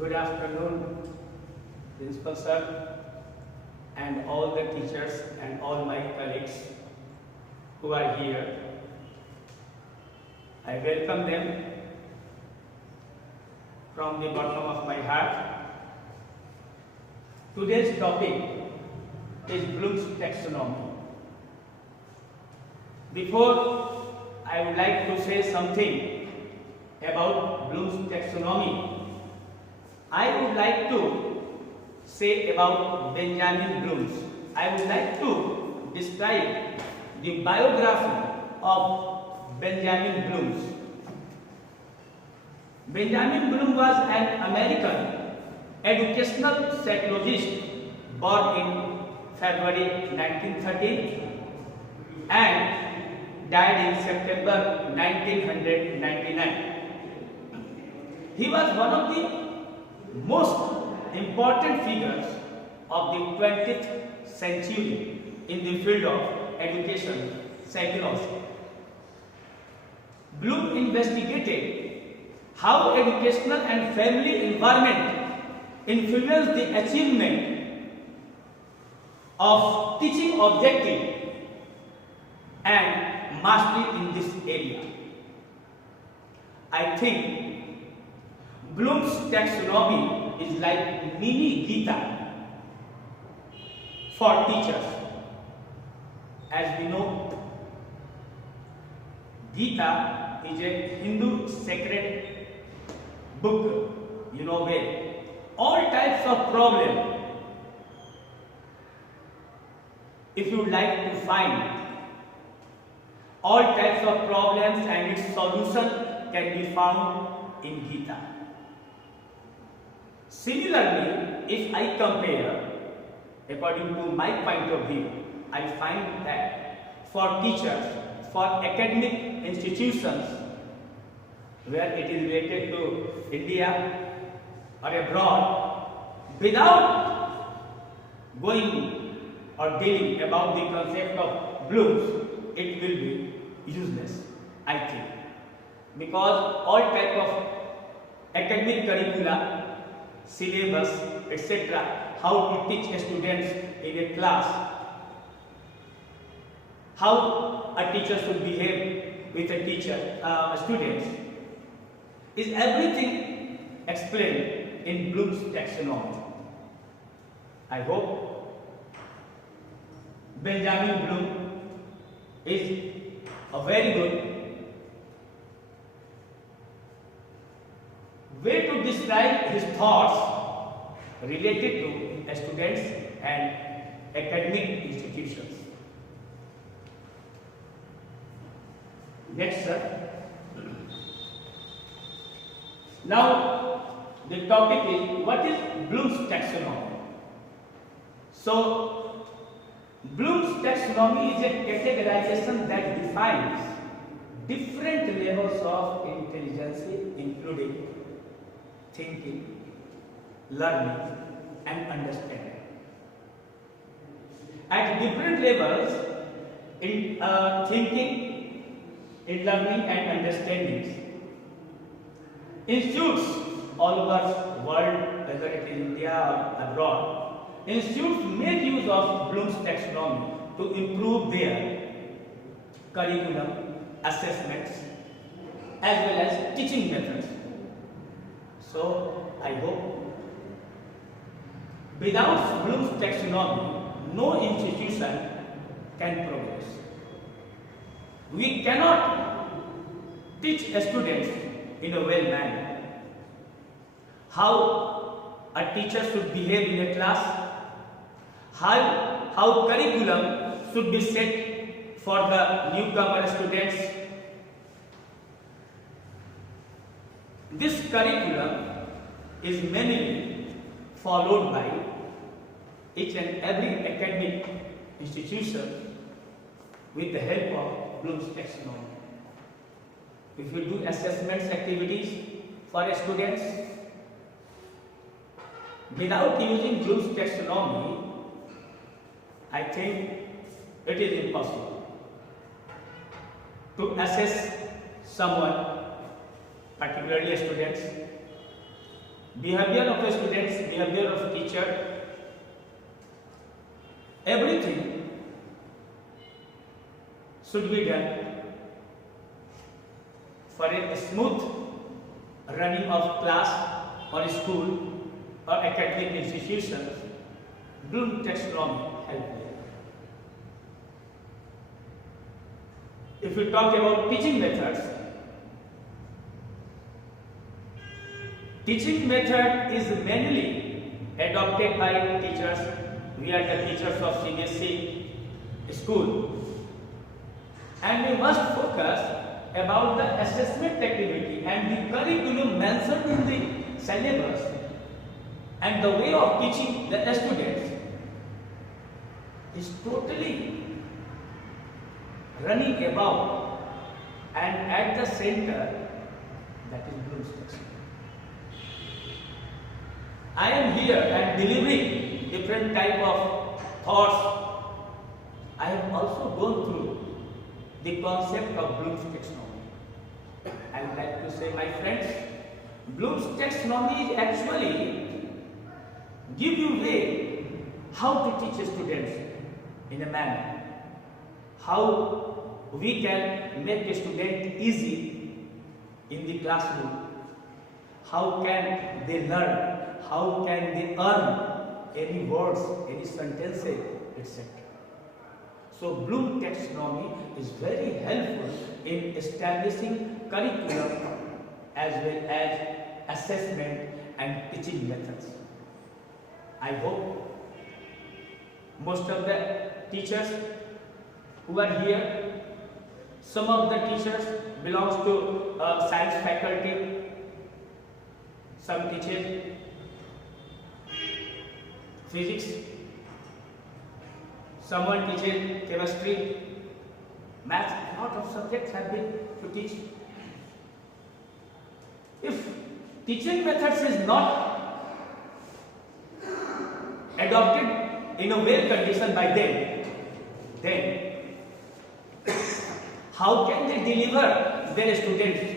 Good afternoon, Principal Sir, and all the teachers and all my colleagues who are here. I welcome them from the bottom of my heart. Today's topic is Bloom's taxonomy. Before I would like to say something about Bloom's taxonomy, I would like to say about Benjamin Bloom. I would like to describe the biography of Benjamin Bloom. Benjamin Bloom was an American educational psychologist born in February 1913 and died in September 1999. He was one of the most important figures of the 20th century in the field of education psychology. Bloom investigated how educational and family environment influence the achievement of teaching objective and mastery in this area. I think Bloom's taxonomy is like mini Gita for teachers. As we know, Gita is a Hindu sacred book, where all types of problem, if you would like to find all types of problems and its solution can be found in Gita. Similarly, if I compare, according to my point of view, I find that for teachers, for academic institutions, where it is related to India or abroad, without going or dealing about the concept of Bloom's, it will be useless, I think. Because all type of academic curricula, syllabus, etc., how to teach students in a class, how a teacher should behave with students, is everything explained in Bloom's taxonomy. I hope Benjamin Bloom is a very good way to describe his thoughts related to students and academic institutions. Next, sir. Now, the topic is, what is Bloom's taxonomy? So, Bloom's taxonomy is a categorization that defines different levels of intelligence, including thinking, learning, and understanding. At different levels in thinking, in learning, and understanding, institutes all over the world, whether it is India or abroad, institutes make use of Bloom's taxonomy to improve their curriculum, assessments, as well as teaching methods. So, I hope without Bloom's taxonomy, no institution can progress. We cannot teach students in a well manner how a teacher should behave in a class, how curriculum should be set for the newcomer students. This curriculum is mainly followed by each and every academic institution with the help of Bloom's taxonomy. If you do assessments activities for students without using Bloom's taxonomy, I think it is impossible to assess someone, particularly students, behavior of the students, behavior of teacher, everything should be done for a smooth running of class or school or academic institutions. Bloom taxonomy help there. If we talk about teaching methods, teaching method is mainly adopted by teachers. We are the teachers of CBSE school, and we must focus about the assessment activity and the curriculum mentioned in the syllabus and the way of teaching the students is totally running about and at the center, that is Bloom's taxonomy. I am here and delivering different type of thoughts. I have also gone through the concept of Bloom's taxonomy. I would like to say, my friends, Bloom's taxonomy is actually give you way how to teach students in a manner, how we can make a student easy in the classroom, how can they learn, how can they earn any words, any sentences, etc. So Bloom taxonomy is very helpful in establishing curriculum as well as assessment and teaching methods. I hope most of the teachers who are here, some of the teachers belongs to science faculty, some teaches physics, someone teaches chemistry, maths. A lot of subjects have been to teach. If teaching methods is not adopted in a well condition by them, then how can they deliver their students?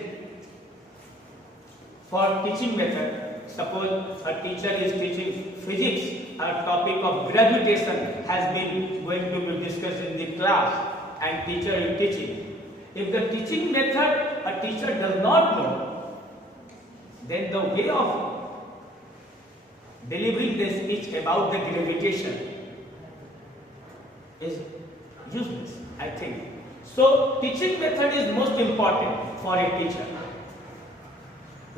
For teaching method, suppose a teacher is teaching physics, a topic of gravitation has been going to be discussed in the class and teacher is teaching. If the teaching method a teacher does not know, then the way of delivering the speech about the gravitation is useless, I think. So teaching method is most important for a teacher.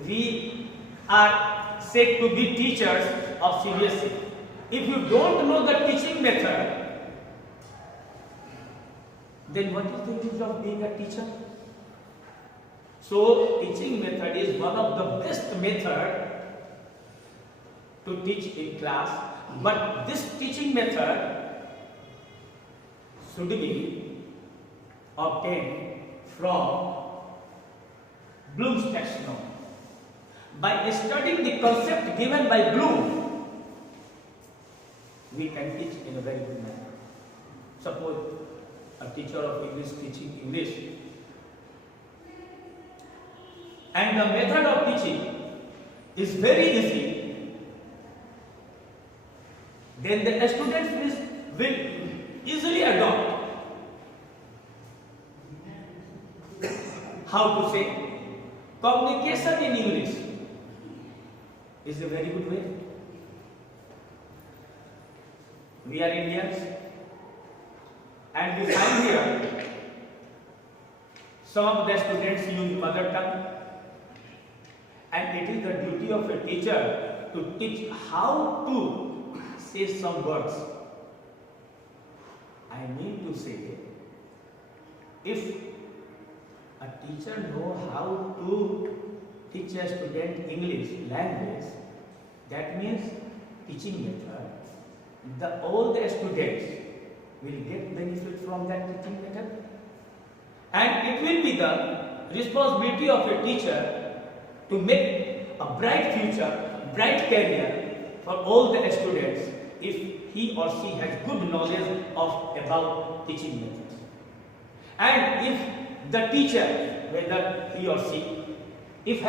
We are said to be teachers of CBSE. If you don't know the teaching method, then what is the use of being a teacher? So teaching method is one of the best method to teach in class, but this teaching method should be obtained from Bloom's taxonomy. By studying the concept given by Bloom, we can teach in a very good manner. Suppose a teacher of English teaching English, and the method of teaching is very easy, then the students will easily adopt. How to say? Communication in English is a very good way. We are Indians and we find here some of the students use mother tongue, and it is the duty of a teacher to teach how to say some words. I mean to say, if a teacher knows how to teach a student English language, that means teaching method, all the students will get benefit from that teaching method, and it will be the responsibility of a teacher to make a bright future, bright career for all the students if he or she has good knowledge about teaching methods. And if the teacher, whether he or she, if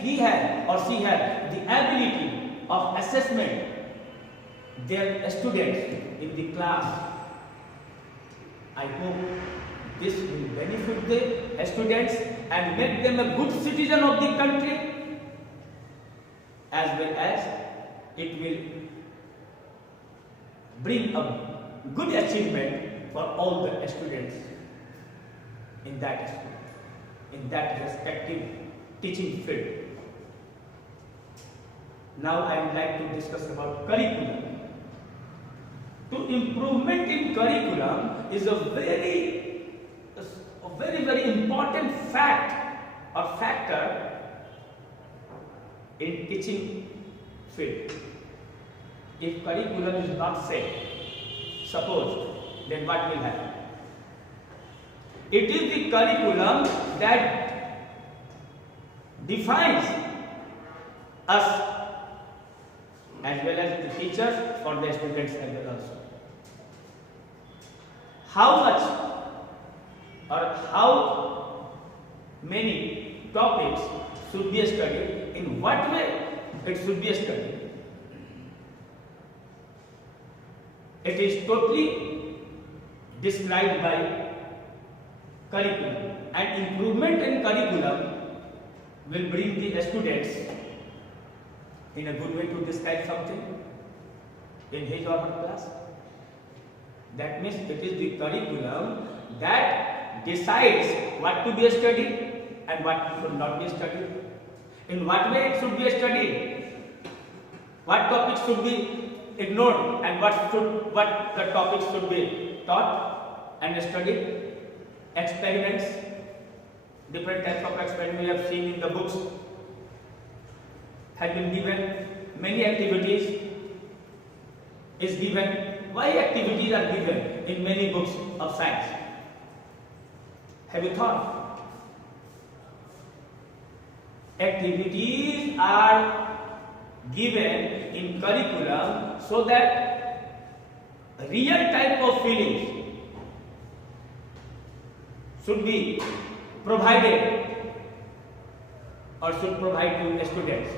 he had or she had the ability of assessment their students in the class, I hope this will benefit the students and make them a good citizen of the country, as well as it will bring a good achievement for all the students in that school, in that respective teaching field. Now I would like to discuss about curriculum. To improvement in curriculum is a very important fact or factor in teaching field. If curriculum is not set, suppose, then what will happen? It is the curriculum that defines us as well as the teachers for the students as well also. How much or how many topics should be studied, in what way it should be studied. It is totally described by curriculum, and improvement in curriculum will bring the students in a good way to describe something in his or her class. That means it is the curriculum that decides what to be studied and what should not be studied, in what way it should be studied, what topics should be ignored, and what the topics should be taught and studied. Experiments, different types of experiments we have seen in the books have been given. Many activities is given. Why activities are given in many books of science? Have you thought? Activities are given in curriculum so that real type of feelings should be provided or should provide to the students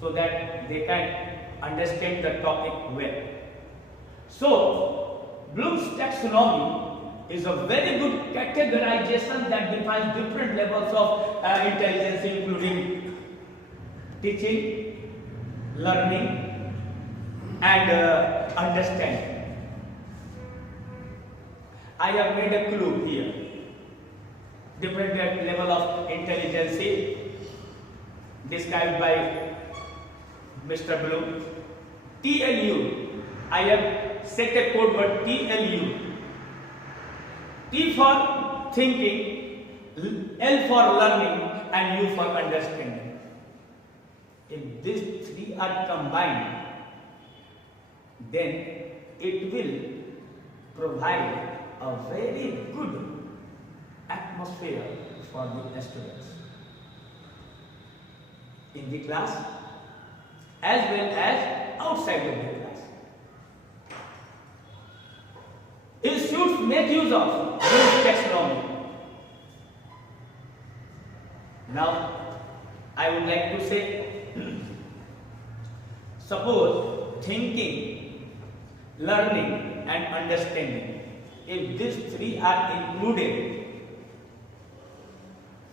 so that they can understand the topic well. So, Bloom's taxonomy is a very good categorization that defines different levels of intelligence, including teaching, learning, and understanding. I have made a clue here. Different level of intelligence described by Mr. Bloom. TLU, I have set a code word TLU. T for thinking, L for learning, and U for understanding. If these three are combined, then it will provide a very good atmosphere for the students in the class as well as outside of the class. It should make use of Bloom's taxonomy. Now, I would like to say, suppose thinking, learning, and understanding, if these three are included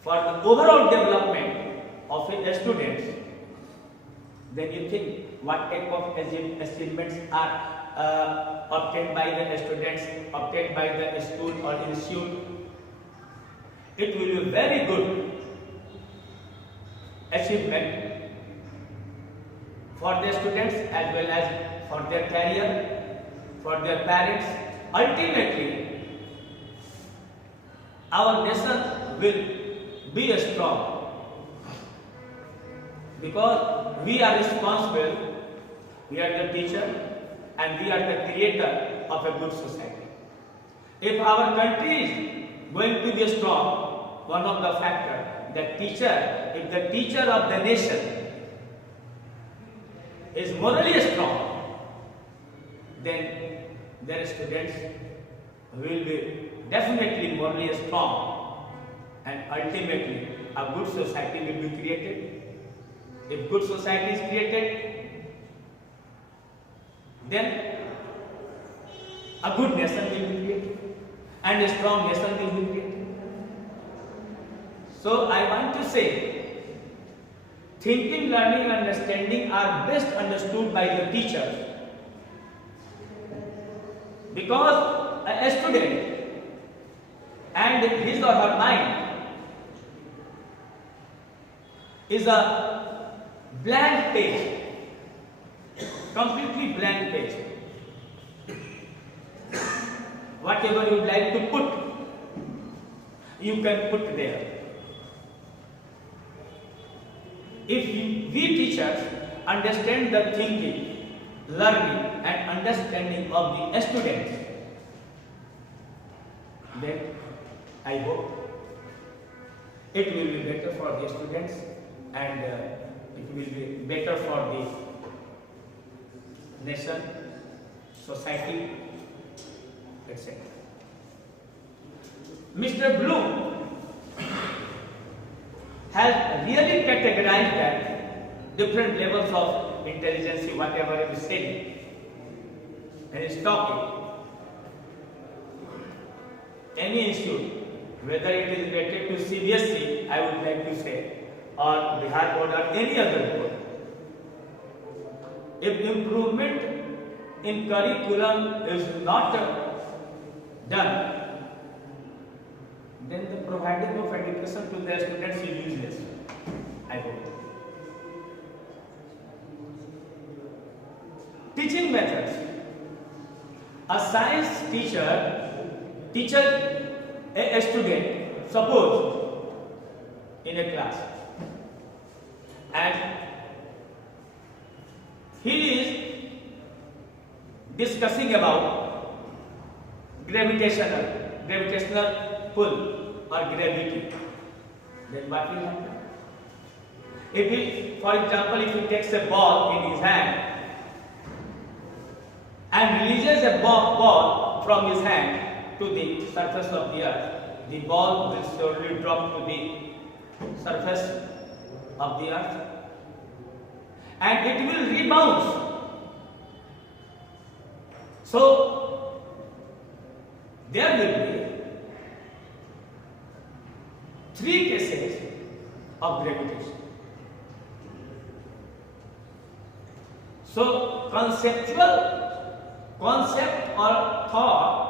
for the overall development of a student, then you think what type of achievements are obtained by the students, obtained by the school or institute. It will be very good achievement for the students as well as for their career, for their parents. Ultimately, our nation will be strong because we are responsible, we are the teacher and we are the creator of a good society. If our country is going to be strong, one of the factors, if the teacher of the nation is morally strong, then their students will be definitely morally strong and ultimately a good society will be created. If good society is created, then a good nation will be created and a strong nation will be created. So I want to say, thinking, learning and understanding are best understood by the teachers, because a student and his or her mind is a blank page, completely blank page. Whatever you would like to put, you can put there. If we teachers understand the thinking, learning and understanding of the students, then I hope it will be better for the students and it will be better for the nation, society, etc. Mr. Bloom has really categorized that different levels of intelligence, whatever he is saying, and is talking. Any institute, whether it is related to CBSE, I would like to say, or Bihar board or any other board, if improvement in curriculum is not done, then the providing of education to the students is useless, I hope. Teaching methods. A science teacher teaches a student, suppose in a class, and he is discussing about gravitational pull or gravity. Then what will happen? If he, for example, if he takes a ball in his hand and releases a ball from his hand to the surface of the earth, the ball will surely drop to the surface of the earth and it will rebound. So there will be 3 cases of gravitation. So concept or thought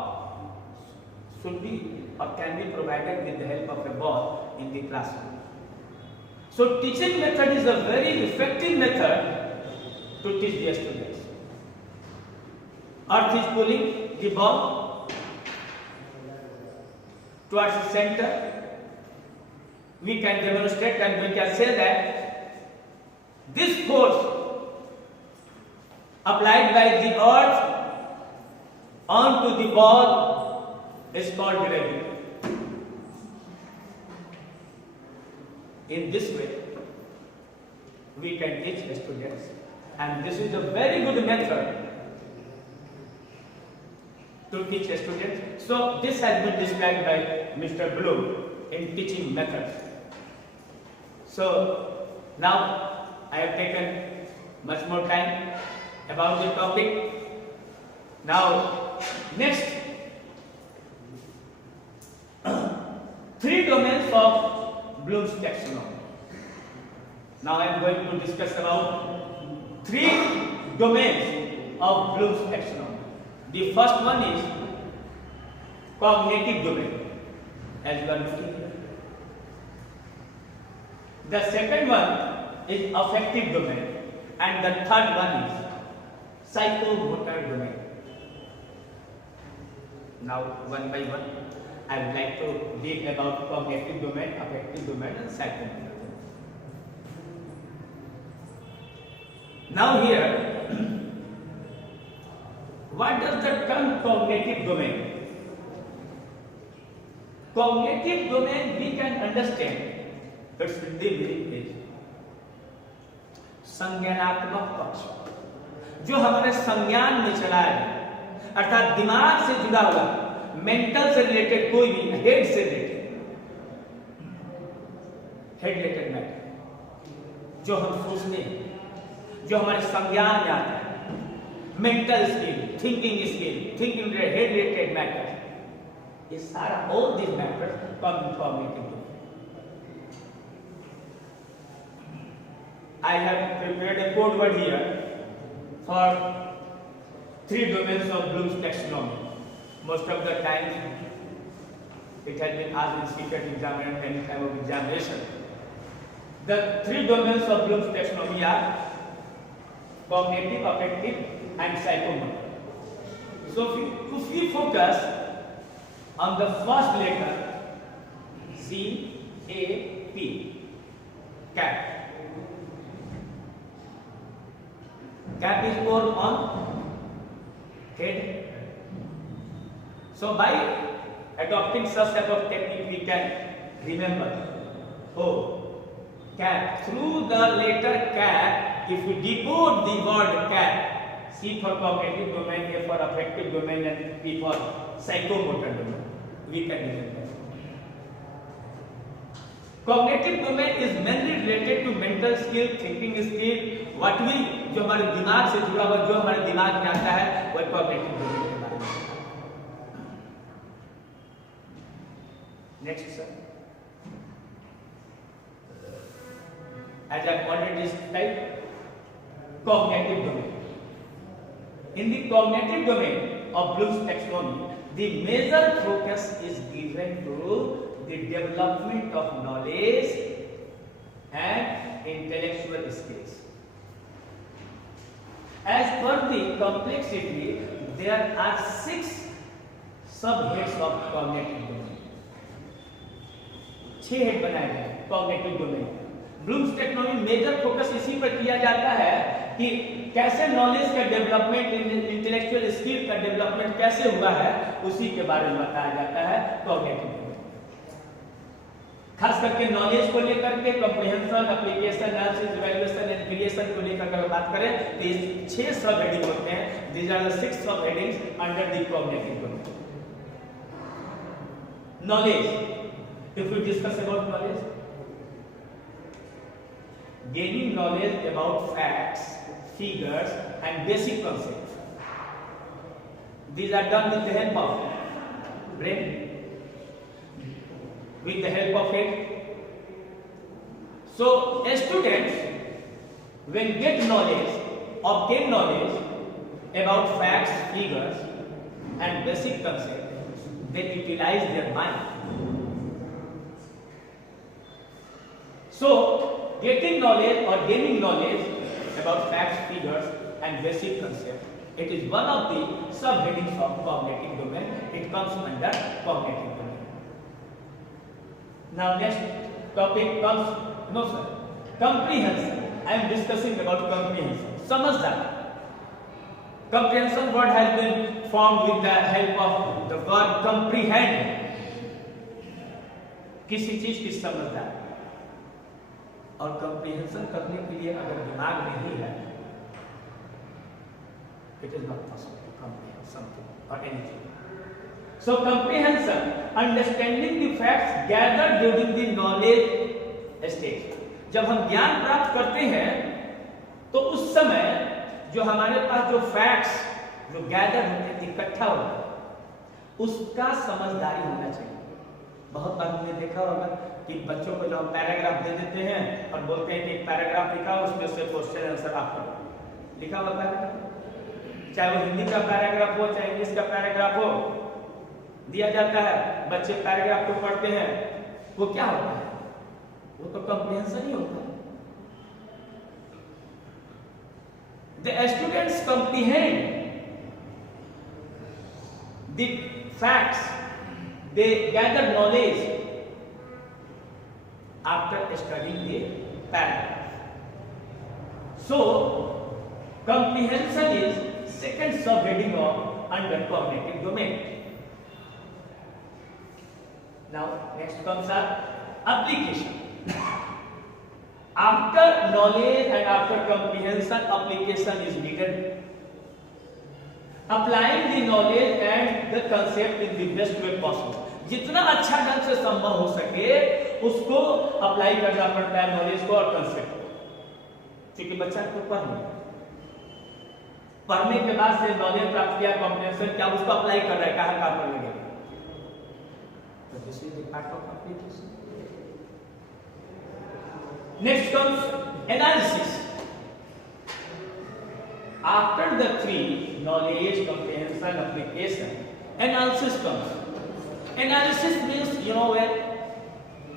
should be or can be provided with the help of a ball in the classroom. So teaching method is a very effective method to teach the students. Earth is pulling the ball towards the center. We can demonstrate and we can say that this force applied by the earth onto the ball is called gravity. In this way, we can teach the students, and this is a very good method to teach a student. So this has been described by Mr. Bloom in teaching methods. So now I have taken much more time about the topic. Now next, 3 domains of Bloom's taxonomy. Now I am going to discuss about 3 domains of Bloom's taxonomy. The first one is cognitive domain, as you are looking here. The second one is affective domain, and the third one is psychomotor domain. Now, one by one, I would like to read about cognitive domain, affective domain, and psychomotor domain. Now here, what does the term cognitive domain? Cognitive domain we can understand its meaning is संज्ञानात्मक पक्ष, जो हमारे संज्ञान में चला है, अर्थात दिमाग से जुड़ा हुआ, मेंटल से रिलेटेड कोई भी, हेड से रिलेटेड, हेड रिलेटेड मैटर, जो हम सोचते हैं, जो हमारे संज्ञान में आता है, mental skill, thinking head related matter, ये सारा all this matter come in cognitive domain. I have prepared a code word here for 3 domains of Bloom's taxonomy. Most of the time it has been asked in secret exam and any type of examination. The 3 domains of Bloom's taxonomy are cognitive, affective and psychomotor. So if we focus on the first letter C-A-P, CAP. CAP is more on head. So by adopting such type of technique we can remember, oh, CAP, through the letter CAP, if we decode the word CAP, C for cognitive domain, A for affective domain and P for psychomotor domain, we can remember. Cognitive domain is mainly related to mental skill, thinking skill, what we, जो हमारे दिमाग से जुड़ा हुआ, जो हमारे दिमाग में आता है, वह cognitive domain के बारे में. Next, sir. As I already described, cognitive domain. In the cognitive domain of Bloom's taxonomy, the major focus is given to the development of knowledge and intellectual skills. As per the complexity, there are 6 subheads of cognitive domain. 6 head बनाए गए cognitive domain. Bloom's technology major focus इसी पर किया जाता है कि कैसे knowledge का डेवलपमेंट, इंटेलेक्चुअल स्किल का डेवलपमेंट कैसे हुआ है, उसी के बारे में बताया जाता है कॉग्निटिव डोमेन. खास करके नॉलेज को लेकर के comprehension, application, analysis, evaluation and creation को लेकर अगर बात करें तो ये 6 सब हेडिंग होते हैं. These are the 6 sub headings under the cognitive domain. Knowledge, if we discuss about knowledge, gaining knowledge about facts, figures and basic concepts. These are done with the help of brain, with the help of head. So students when get knowledge, obtain knowledge about facts, figures and basic concepts, they utilize their mind. So getting knowledge or gaining knowledge about facts, figures and basic concepts, it is one of the subheadings of cognitive domain. It comes under cognitive domain. Now next topic comes, no sir, comprehension. I am discussing about comprehension. समझदार. Comprehension word has been formed with the help of the word comprehend. किसी चीज की समझदार. और comprehension करने के लिए अगर दिमाग नहीं है, it is not possible to comprehend something or anything. So comprehension, understanding the facts gathered during the knowledge stage. जब हम ज्ञान प्राप्त करते हैं तो उस समय जो हमारे पास जो फैक्ट्स जो गैदर होते हैं, इकट्ठा होता है, उसका समझदारी होना चाहिए. बहुत बार हमने देखा होगा कि बच्चों को जब पैराग्राफ दे देते हैं और बोलते हैं कि एक पैराग्राफ लिखा, उसमें से क्वेश्चन आंसर आप करो. लिखा हुआ पैराग्राफ, चाहे वो हिंदी का पैराग्राफ हो चाहे इंग्लिश का पैराग्राफ हो, दिया जाता है. बच्चे पैराग्राफ को पढ़ते हैं, वो क्या होता है? वो तो कॉम्प्रिहेंशन ही होता है. The students comprehend the facts, they gather knowledge after studying the paragraph. So comprehension is second subheading of under cognitive domain. Now next comes our application. After knowledge and after comprehension, application is needed. Applying the knowledge and the concept in the best way possible. जितना अच्छा ढंग से संभव हो सके उसको apply करना पड़ता है नॉलेज को और कंसेप्ट को, क्योंकि बच्चा को पढ़ने के बाद से नॉलेज प्राप्त किया, कॉम्प्रिहेंशन क्या उसको अप्लाई कर रहा है, कहाँ पर लगेगा, तो this is the part of application. Next comes analysis. After the three, knowledge, comprehension, application, analysis comes. Analysis means, where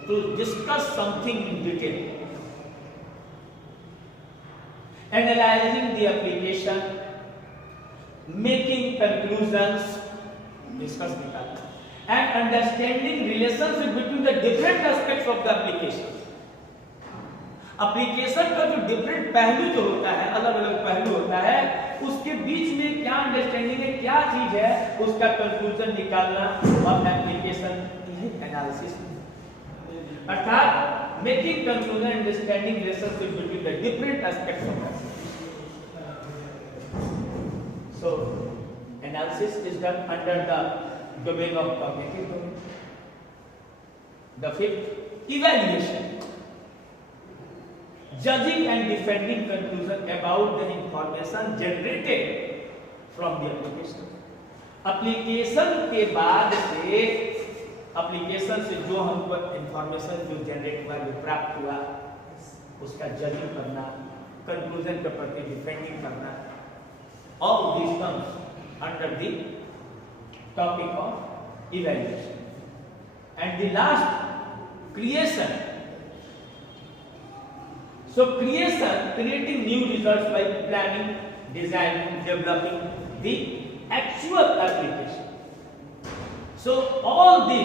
to discuss something in detail. Analyzing the application, making conclusions, discuss निकालना, and understanding relationship between the different aspects of the application. Application का जो different पहलू जो होता है, अलग अलग पहलू होता है, उसके बीच में क्या अंडरस्टैंडिंग है, क्या चीज है, उसका कंक्लूजन निकालना और एप्लीकेशन एनालिसिस, अर्थात making conclusion, understanding relationship between the different aspects of that. So analysis is done under the domain of cognitive domain. The fifth, evaluation, judging and defending conclusion about the information generated from the application। Application के बाद से, application से जो हमको information जो generate हुआ, जो प्राप्त हुआ, उसका जजिंग करना, कंक्लूजन के प्रति डिफेंडिंग करना, all this comes under the topic of evaluation. And the last, creation. So creating new results by planning, designing, developing the actual application। So all the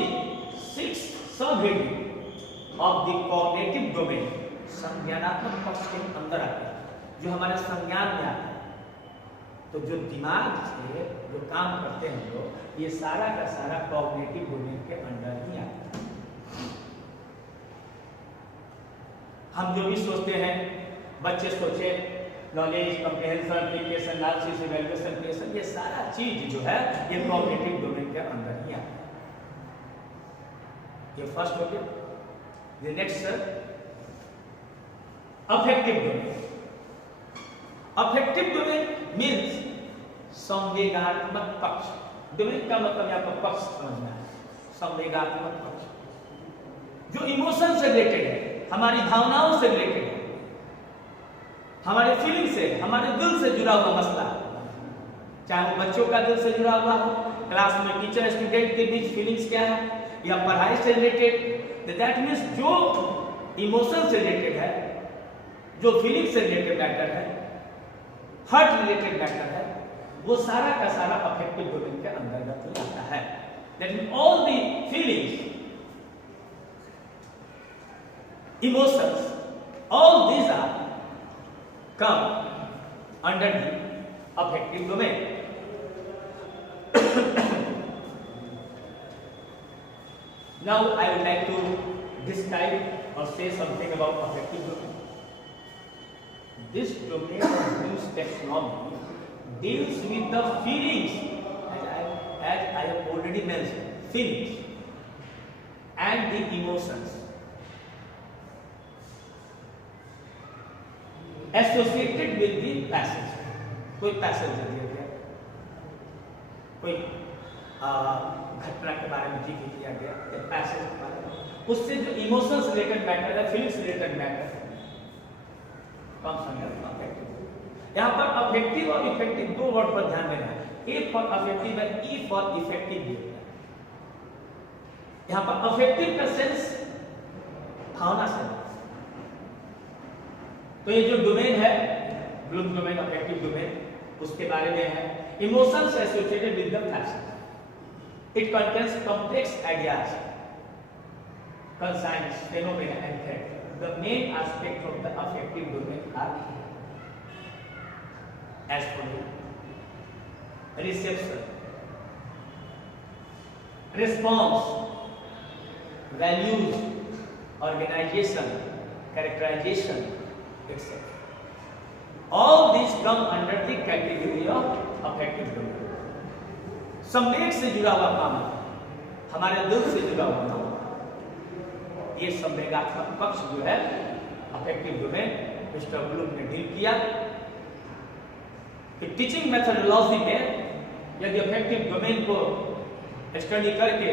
6 subheadings of the cognitive domain संज्ञानात्मक पक्ष के अंदर आते हैं, जो हमारे संज्ञान में आता है। तो जो दिमाग से जो काम करते हैं लोग, ये सारा का सारा कॉग्निटिव डोमेन के अंदर ही आता है। हम जो भी सोचते हैं, बच्चे सोचे, knowledge, comprehension, application, analysis, evaluation, creation, ये सारा चीज जो है ये कॉग्निटिव डोमेन के अंदर ही आता है। ये फर्स्ट हो गया। The next sir, affective domain. Affective domain means संवेगात्मक पक्ष। डोमेन का मतलब यहाँ पर पक्ष समझना है, संवेगात्मक पक्ष जो इमोशन से रिलेटेड है, हमारी भावनाओं से रिलेटेड है, हमारे फीलिंग से, हमारे दिल से जुड़ा हुआ मसला, चाहे वो बच्चों का दिल से जुड़ा हुआ हो, क्लास में टीचर स्टूडेंट के बीच फीलिंग्स क्या है, या पढ़ाई से रिलेटेड, दैट मीन्स जो इमोशन से रिलेटेड है, जो फीलिंग से रिलेटेड मैटर है, हार्ट रिलेटेड मैटर है, वो सारा का सारा अफेक्टिव डोमेन के अंतर्गत आता है। That means all the feelings, emotions, all these are come under the affective domain। Now I would like to describe or say something about affective domain। This domain of Bloom's taxonomy deals with the feelings, as I have already mentioned, feelings and the emotions associated with the passage. कोई passage दे दिया गया, कोई घटना के बारे में जिक्र किया गया, पैसेज के बारे में, उससे जो इमोशंस रिलेटेड मैटर है, फीलिंग्स रिलेटेड मैटर है, कम संज्ञा अफेक्टिव। यहाँ पर अफेक्टिव और इफेक्टिव दो वर्ड पर ध्यान देना है। ए फॉर अफेक्टिव है, ई फॉर इफेक्टिव भी। यहाँ पर अफेक्टिव का सेंस भावना से, तो ये जो डोमेन है, ब्लूम डोमेन, अफेक्टिव डोमेन, उसके बारे में है। Emotions associated with the passage. It contains complex ideas, concerns phenomena and threat. The main aspects of the affective domain are as follows: reception, response, values, organization, characterization, etc. All these come under the category of affective domain. संवेग से जुड़ा हुआ काम, हमारे दिल से जुड़ा हुआ काम, ये संवेगात्मक पक्ष जो है अफेक्टिव डोमेन मिस्टर ब्लूम ने डील किया कि टीचिंग मेथोडोलॉजी में यदि अफेक्टिव डोमेन को स्टडी करके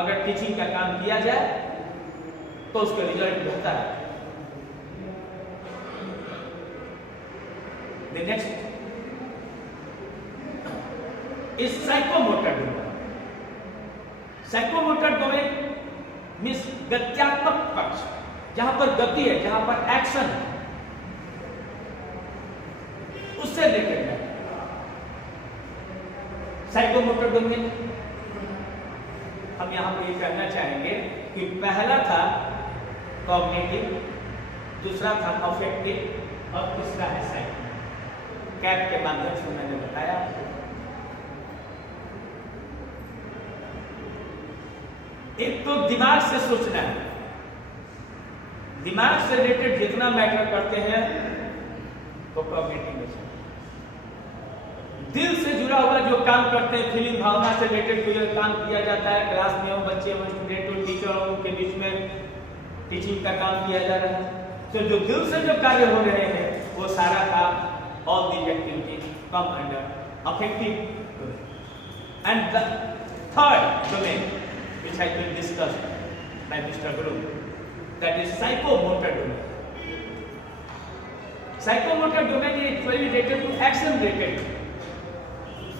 अगर टीचिंग का काम किया जाए तो उसका रिजल्ट बेहतर है। The next is psychomotor domain. Psychomotor domain means गत्यात्मक पक्ष, जहां पर गति है, जहां पर एक्शन है, उससे रिलेटेड है साइकोमोटर डोमेन। हम यहां पर ये कहना चाहेंगे कि पहला था कॉग्निटिव, दूसरा था अफेक्टिव और तीसरा है साइको। कैप के माध्यम से मैंने बताया। एक तो दिमाग से सोचना है, दिमाग से रिलेटेड जितना मैटर करते हैं तो कॉग्निटिव में। दिल से जुड़ा हुआ जो काम करते हैं, फीलिंग भावना से रिलेटेड कोई काम किया जाता है, क्लास में हो, बच्चे हो, स्टूडेंट हो, टीचर हो, उनके बीच में टीचिंग का काम किया जा रहा है, तो जो दिल से जो कार्य हो रहे हैं वो सारा काम all these activities come under affective domain. And the third domain which has been discussed by Mr. Bloom, that is psychomotor domain. Psychomotor domain is actually related to action related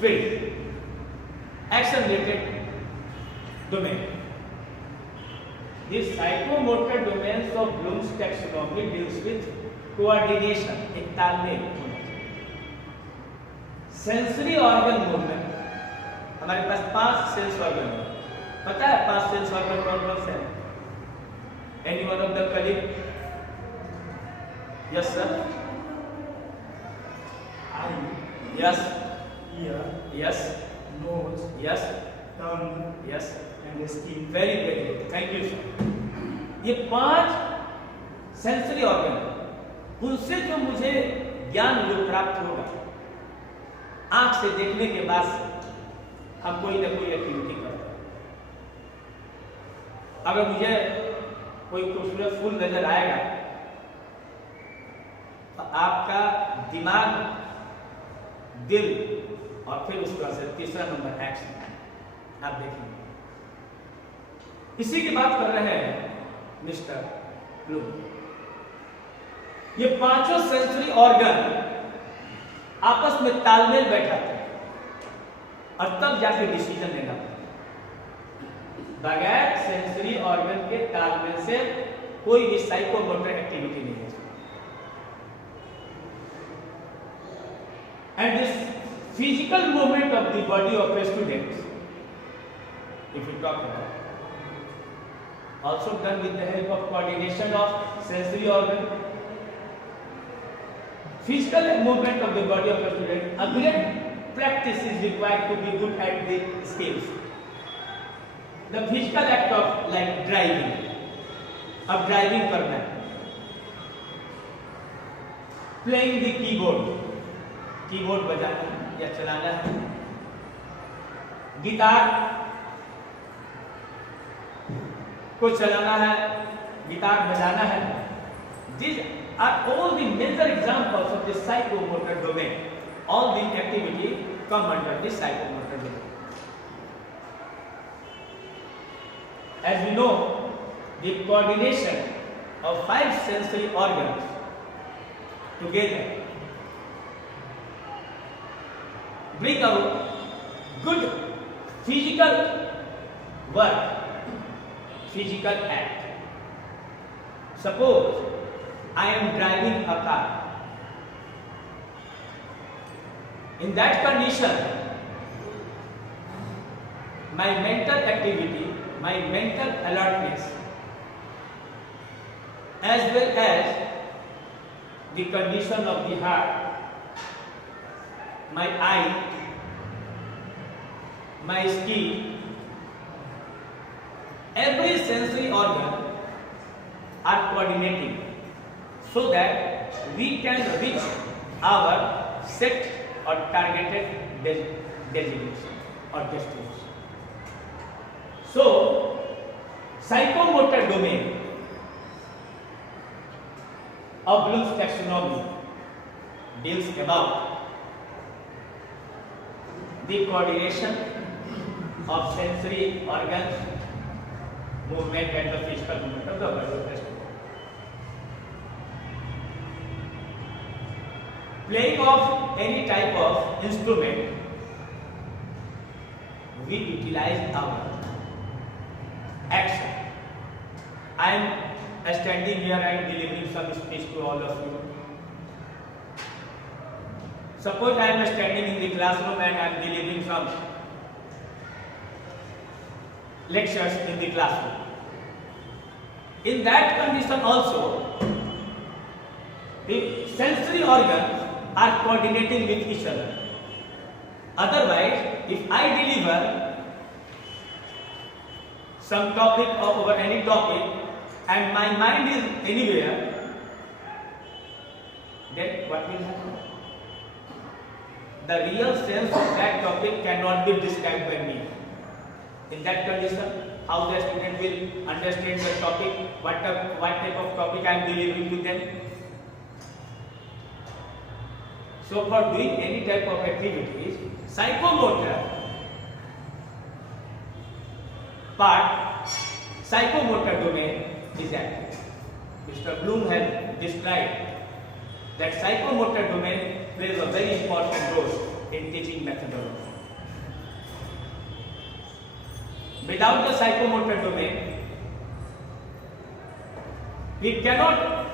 field, action related domain. This psychomotor domains of Bloom's taxonomy deals with coordination, एक तालमेल। Sensory organ movement, हमारे पास 5 sense organ है, पता है 5 sense organ कौन कौन से हैं? Any one of the colleague? Yes sir. I, yes, ear, yes, nose, yes, tongue, yes, and skin. Very very good, thank you sir. ये 5 सेंसरी ऑर्गन, उनसे जो मुझे ज्ञान जो प्राप्त होगा, आंख से देखने के बाद हम कोई ना कोई एक्टिविटी करते हैं। अगर मुझे कोई खूबसूरत फूल नजर आएगा तो आपका दिमाग, दिल और फिर उसका से तीसरा नंबर एक्शन, आप देखेंगे। इसी की बात कर रहे हैं मिस्टर ब्लूम। ये 5 सेंसरी ऑर्गन आपस में तालमेल बैठाते हैं और तब जाके डिसीजन लेना पड़ता। बगैर सेंसरी ऑर्गन के तालमेल से कोई भी साइकोमोटर एक्टिविटी नहीं हो सकती। And this physical movement of the body of a student, if you talk about, also done with the help of coordination of sensory organ. Physical movement of the body of a student, a great practice is required to be good at the skills. The physical act of like driving, अब driving करना है, playing the keyboard, keyboard बजाना या चलाना है, guitar को चलाना है, गिटार बजाना है। These are all the major examples of the psychomotor domain. All the activity come under the psychomotor domain. As we know, the coordination of 5 sensory organs together bring out good physical work, physical act. Suppose I am driving a car. In that condition, my mental activity, my mental alertness, as well as the condition of the heart, my eye, my skin, every sensory organ are coordinating so that we can reach our set or targeted destination or destination. So, Psychomotor domain of Bloom's taxonomy deals about the coordination of sensory organs, movement and the physical movement of the body. Playing of any type of instrument, we utilize our action. I am standing here and delivering some speech to all of you. Suppose I am standing in the classroom and I am delivering some lectures in the classroom. In that condition also, the sensory organs are coordinating with each other. Otherwise, if I deliver some topic or over any topic and my mind is anywhere, then what will happen? The real sense of that topic cannot be described by me. In that condition, how the student will understand the topic, what type of topic I am delivering to them. So for doing any type of activities, psychomotor part, psychomotor domain is active. Mr. Bloom has described that psychomotor domain plays a very important role in teaching methodology. Without the psychomotor domain, we cannot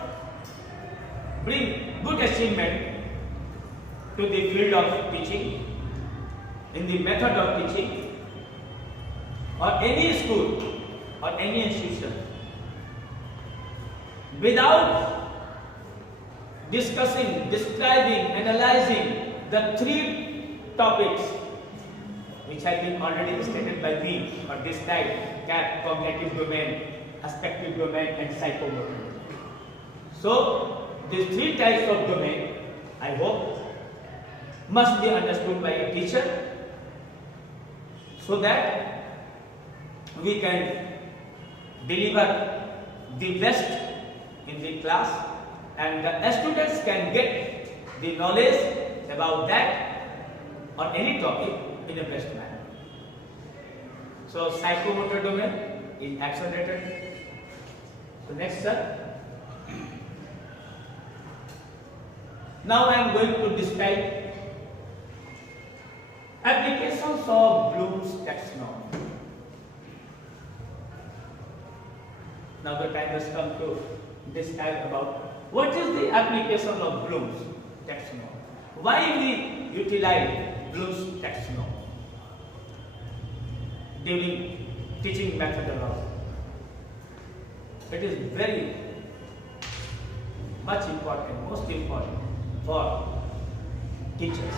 bring good achievement to the field of teaching, in the method of teaching, or any school or any institution. Without discussing, describing, analyzing the three topics which have been already stated by me or described: CAP, cognitive domain, affective domain, and psychomotor. So these three types of domain, I hope, must be understood by a teacher so that we can deliver the best in the class and the students can get the knowledge about that or any topic in a best manner. So psychomotor domain is accelerated. So next, sir. Now I am going to describe applications of Bloom's taxonomy. Now the time has come to describe about what is the application of Bloom's taxonomy. Why we utilize Bloom's taxonomy during teaching methodology? It is very much important, most important for teachers.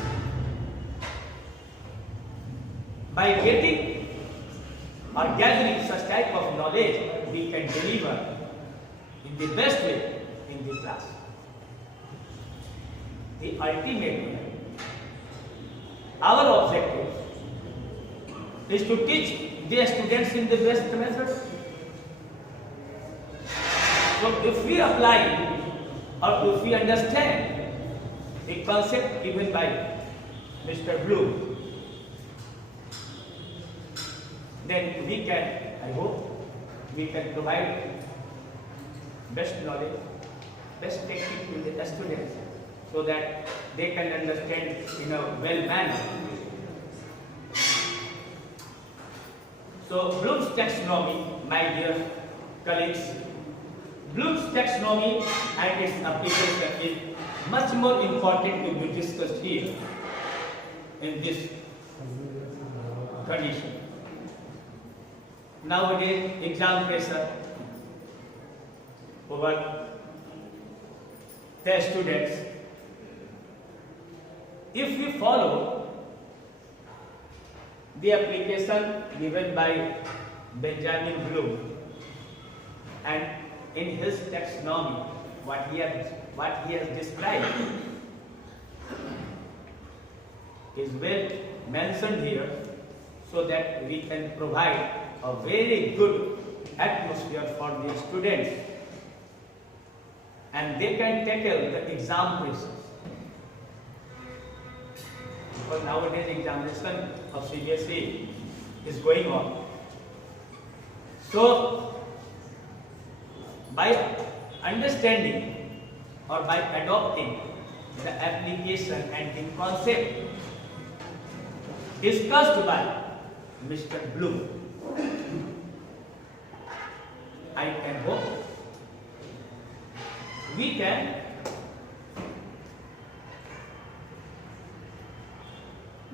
By getting or gathering such type of knowledge, we can deliver in the best way in the class. The ultimate, our objective is to teach the students in the best method. So if we apply or if we understand the concept given by Mr. Bloom, then we can, I hope, we can provide best knowledge, best technique to the students so that they can understand in a well manner. So Bloom's taxonomy, my dear colleagues, Bloom's taxonomy and its application is much more important to be discussed here in this condition. Nowadays, exam pressure over the students. If we follow the application given by Benjamin Bloom and in his taxonomy, what he has described is well mentioned here so that we can provide a very good atmosphere for the students, and they can tackle the exam pressures. Because nowadays examination of CBSE is going on. So, by understanding or by adopting the application and the concept discussed by Mr. Bloom, I can hope we can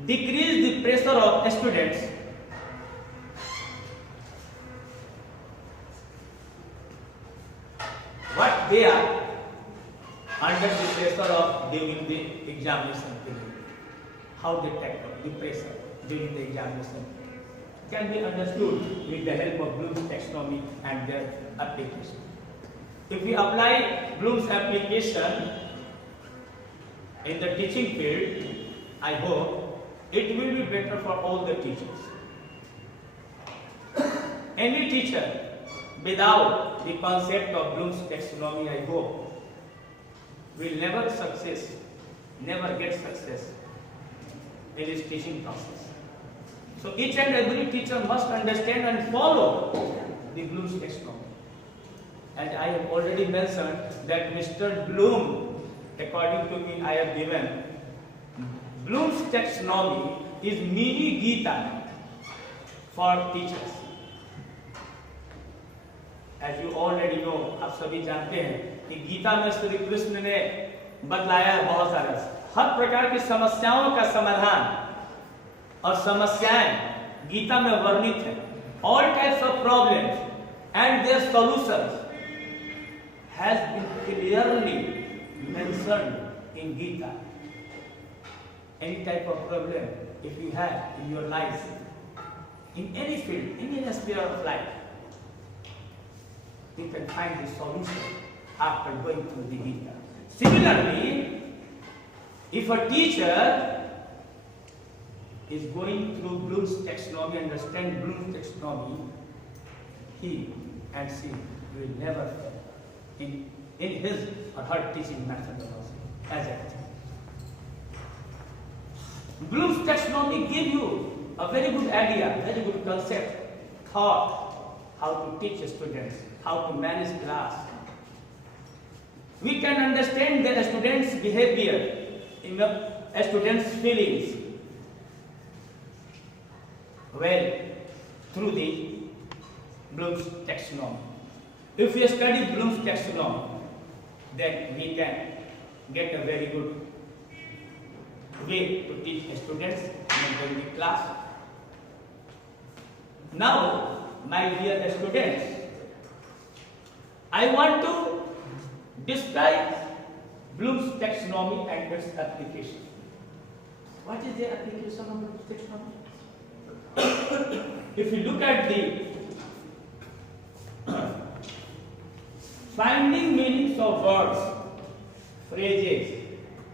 decrease the pressure of students what they are under the pressure of during the examination period. How they tackle the pressure during the examination can be understood with the help of Bloom's taxonomy and their application. If we apply Bloom's application in the teaching field, I hope it will be better for all the teachers. Any teacher without the concept of Bloom's taxonomy, I hope, will never get success in his teaching process. So each and every teacher must understand and follow the Bloom's taxonomy. And I have already mentioned that Mr. Bloom, according to me, I have given Bloom's taxonomy is mini Gita for teachers. As you already know, आप सभी जानते हैं कि गीता में श्री कृष्ण ने बतलाया है बहुत सारा हर प्रकार की समस्याओं का समाधान और समस्याएं गीता में वर्णित है. All types of problems and their solutions has been clearly mentioned in Gita. Any type of problem if you have in your life, in any field, in any sphere of life, you can find the solution after going through the Gita. Similarly, if a teacher is going through Bloom's taxonomy, understand Bloom's taxonomy, he and she will never fail in his or her teaching methodology as a teacher. Bloom's taxonomy gives you a very good idea, very good concept, thought, how to teach students, how to manage class. We can understand the students' behavior, students' feelings well through the Bloom's taxonomy. If we study Bloom's taxonomy, then we can get a very good way to teach students in the class. Now, my dear students, I want to describe Bloom's taxonomy and its application. What is the application of Bloom's taxonomy? If you look at the finding meanings of words, phrases,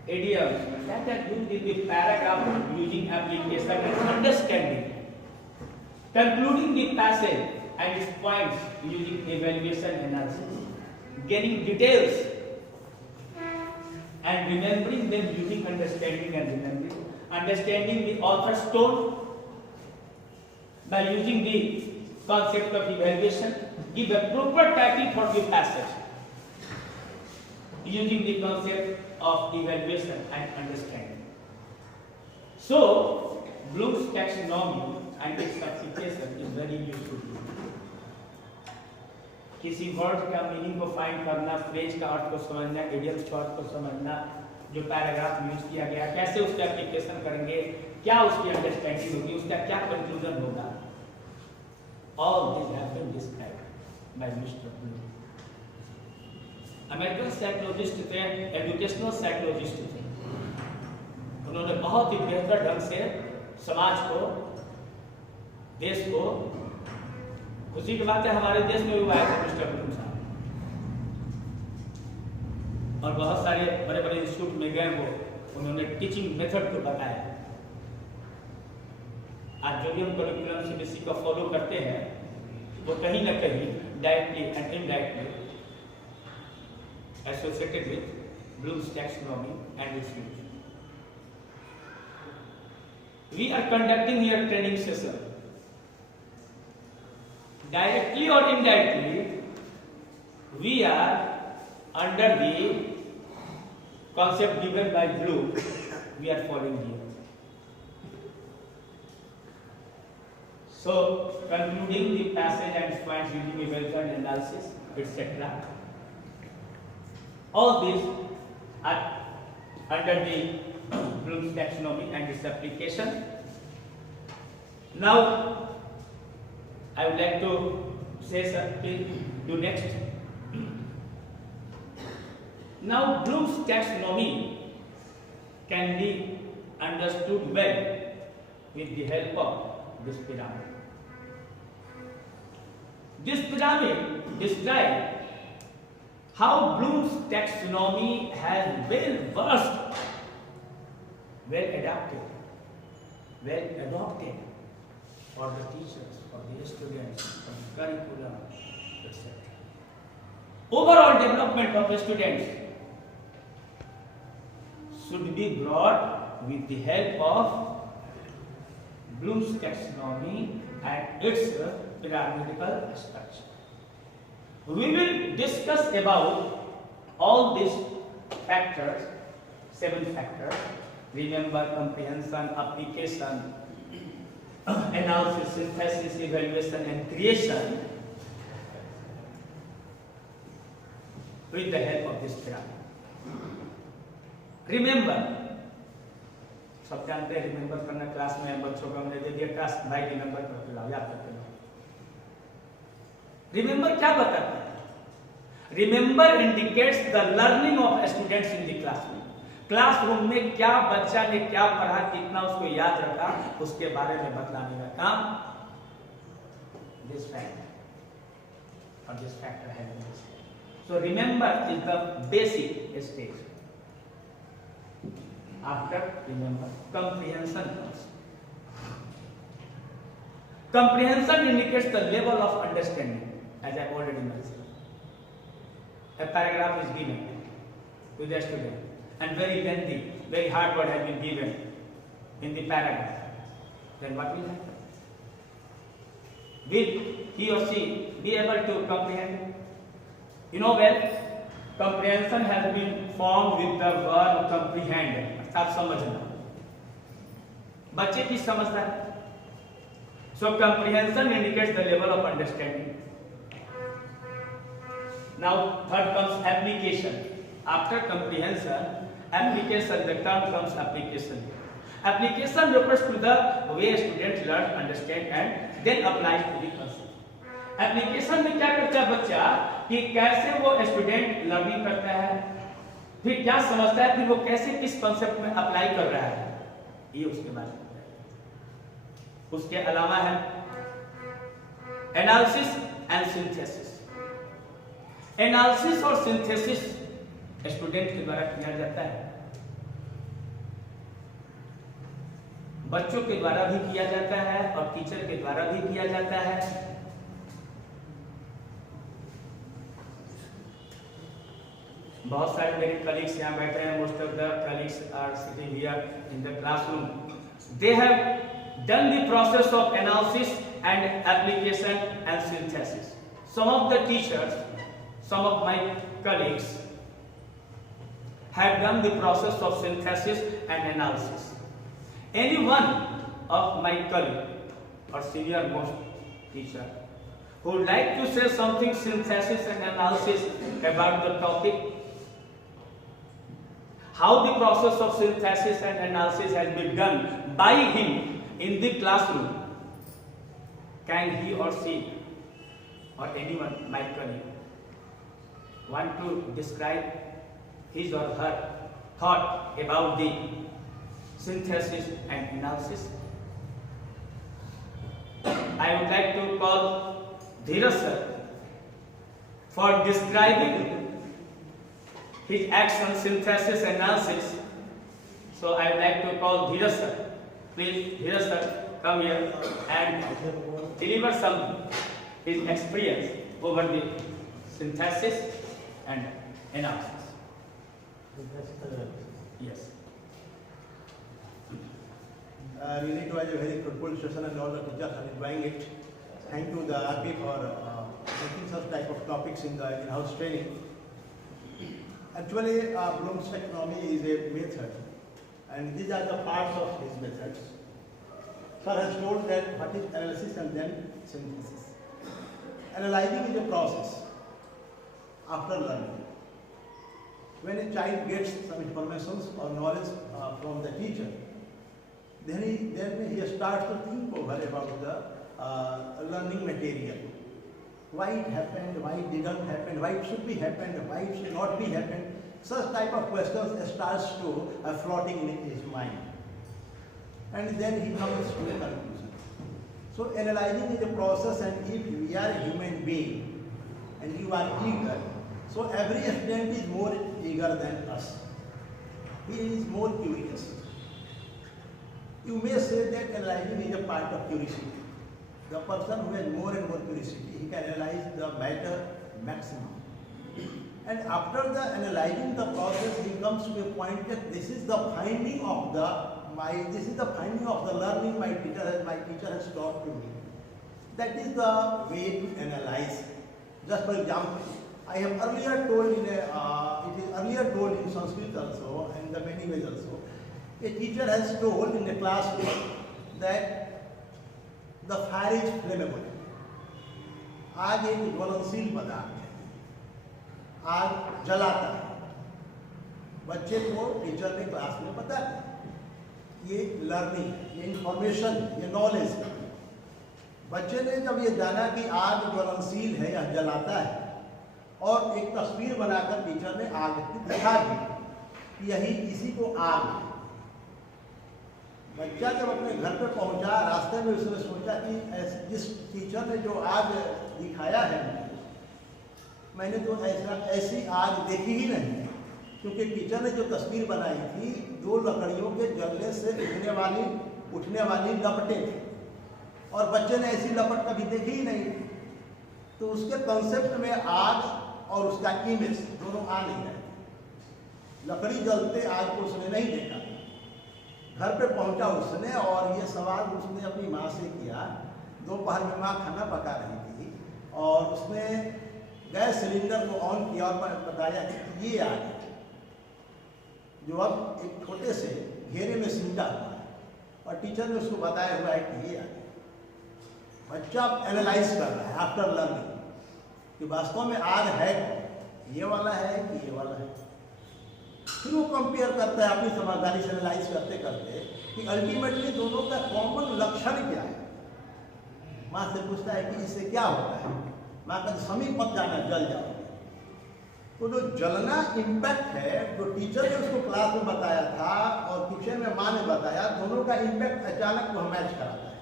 idioms that are used in the paragraph using application and understanding, concluding the passage and its points using evaluation analysis, getting details and remembering them using understanding and remembering, understanding the author's tone by using the concept of evaluation, give a proper title for the passage using the concept of evaluation and understanding. So, Bloom's taxonomy and its application is very useful. किसी word का meaning को find करना, phrase का अर्थ को समझना, idioms का अर्थ को समझना, जो पैराग्राफ यूज किया गया, कैसे उसका एप्लीकेशन करेंगे, क्या उसकी अंडरस्टैंडिंग होगी, उसका क्या कंक्लूजन होगा. All this have been described by Mr. Bloom. American psychologist थे, एजुकेशनल साइकोलॉजिस्ट थे. उन्होंने बहुत ही बेहतर ढंग से समाज को, देश को, खुशी की बात है हमारे देश में भी आए थे मिस्टर ब्लूम साहब, और बहुत सारे बड़े बड़े इंस्टीट्यूट में गए, वो उन्होंने टीचिंग मेथड को बताया. आज जो भी हम करिकुलम सीबीएसई का फॉलो करते हैं वो कहीं ना कहीं directly and indirectly associated with Bloom's taxonomy and its use. We are conducting here training session. Directly or indirectly, we are under the concept given by Bloom, we are following here. So, concluding the passage and points using a well-done analysis, etc. All these are under the Bloom's taxonomy and its application. Now, I would like to say something to next. Now, Bloom's taxonomy can be understood well with the help of this pyramid. This pyramid describes how Bloom's taxonomy has well-versed, well-adapted, well-adopted for the teachers, for the students, for the curriculum, etc. Overall development of the students should be brought with the help of Bloom's taxonomy and its pyramidal structure. We will discuss about all these factors, 7 factors. Remember, comprehension, application, analysis, synthesis, evaluation and creation with the help of this pyramid. Remember, सब जानते हैं remember करना, class में बच्चों को हमने दे दिया task, भाई रिमेंबर करके लाओ, याद करके लाओ। रिमेंबर क्या बताता है? Remember indicates the learning of students in the classroom. Classroom में क्या बच्चा ने क्या पढ़ा, कितना उसको याद रखा, उसके बारे में बतलाने का काम दिस फैक्टर और दिस फैक्टर है। So remember is the basic stage. After remember, comprehension comes. Comprehension indicates the level of understanding, as I already mentioned. A paragraph is given to the student, and very lengthy, very hard word has been given in the paragraph. Then what will happen? Will he or she be able to comprehend? You know well, comprehension has been formed with the verb comprehend. आप समझना, बच्चे की समझता है। So comprehension indicates the level of understanding. Now third comes application. After comprehension, application, the term comes application. Application refers to the way students learn, understand and then apply to the concept. Application में क्या करता है बच्चा कि कैसे वो student learning करता है, फिर क्या समझता है, फिर वो कैसे किस कॉन्सेप्ट में अप्लाई कर रहा है, ये उसके बारे में। उसके अलावा है एनालिसिस एंड सिंथेसिस। एनालिसिस और सिंथेसिस स्टूडेंट के द्वारा किया जाता है, बच्चों के द्वारा भी किया जाता है और टीचर के द्वारा भी किया जाता है। बहुत सारे मेरे कलीग्स यहाँ बैठे हैं, most of the colleagues are sitting here in the classroom. They have done the process of analysis and application and synthesis. Some of the teachers, some of my colleagues have done the process of synthesis and analysis. Any one of my colleague or senior most teacher who would like to say something synthesis and analysis about the topic, how the process of synthesis and analysis has been done by him in the classroom, can he or she or anyone, my colleague, want to describe his or her thought about the synthesis and analysis? I would like to call Dheeraj sir for describing his action, synthesis, analysis. So I would like to call Dheeraj sir. Please, Dheeraj sir, come here and deliver some his experience over the synthesis and analysis. Yes. Really, it was a very fruitful session and all the teachers are enjoying it. Thank you, the RP, for making such type of topics in the in-house training. Actually, Bloom's taxonomy is a method, and these are the parts of his methods. Sir has told that what is analysis and then synthesis. Analyzing is a process after learning. When a child gets some information or knowledge from the teacher, then he starts to think over about the learning material. Why it happened, why it didn't happen, why it should be happened, why it should not be happened. Such type of questions starts to floating in his mind. And then he comes to a conclusion. So analyzing is a process, and if we are a human being and you are eager, so every student is more eager than us. He is more curious. You may say that analyzing is a part of curiosity. The person who has more and more curiosity, he can analyze the matter maximum. And after the analyzing the process, he comes to a point that this is the finding of the learning my teacher has taught to me. That is the way to analyze. Just for example, I have earlier told it is earlier told in Sanskrit also, and the many ways also. A teacher has told in the classroom that the fire is flammable. आग एक ज्वलनशील पदार्थ है, आग जलाता है. बच्चे को टीचर ने क्लास में बताया. ये लर्निंग, ये इंफॉर्मेशन, ये नॉलेज. बच्चे ने जब ये जाना कि आग ज्वलनशील है या जलाता है, और एक तस्वीर बनाकर टीचर ने आग की दिखा दी, यही इसी को आग है. बच्चा जब अपने घर पे पहुंचा, रास्ते में उसने सोचा कि जिस टीचर ने जो आग दिखाया है, मैंने तो ऐसी आग देखी ही नहीं. क्योंकि टीचर ने जो तस्वीर बनाई थी, 2 लकड़ियों के जलने से उठने वाली लपटें थी, और बच्चे ने ऐसी लपट कभी देखी ही नहीं. तो उसके कंसेप्ट में आग और उसका इमेज दोनों आ नहीं रहे. लकड़ी जलते आग को उसने नहीं देखा. घर पे पहुंचा उसने, और ये सवाल उसने अपनी माँ से किया. दोपहर में माँ खाना पका रही थी, और उसने गैस सिलेंडर को ऑन किया और बताया कि ये आग जो अब एक छोटे से घेरे में सिमटा हुआ है, और टीचर ने उसको बताया हुआ है कि ये आग. बच्चा एनालाइज कर रहा है आफ्टर लर्निंग कि वास्तव में आग है ये वाला है कि ये वाला है. फिर वो कंपेयर करता है अपनी समझदारी से एनालाइज करते करते कि अल्टीमेटली दोनों का कॉमन लक्षण क्या है. माँ से पूछता है कि इससे क्या होता है. माँ का समीप मत जाना, जल जाओ. तो जो जलना इम्पैक्ट है, जो टीचर ने उसको क्लास में बताया था और किचन में माँ ने बताया, दोनों का इम्पैक्ट अचानक वो मैच कराता है.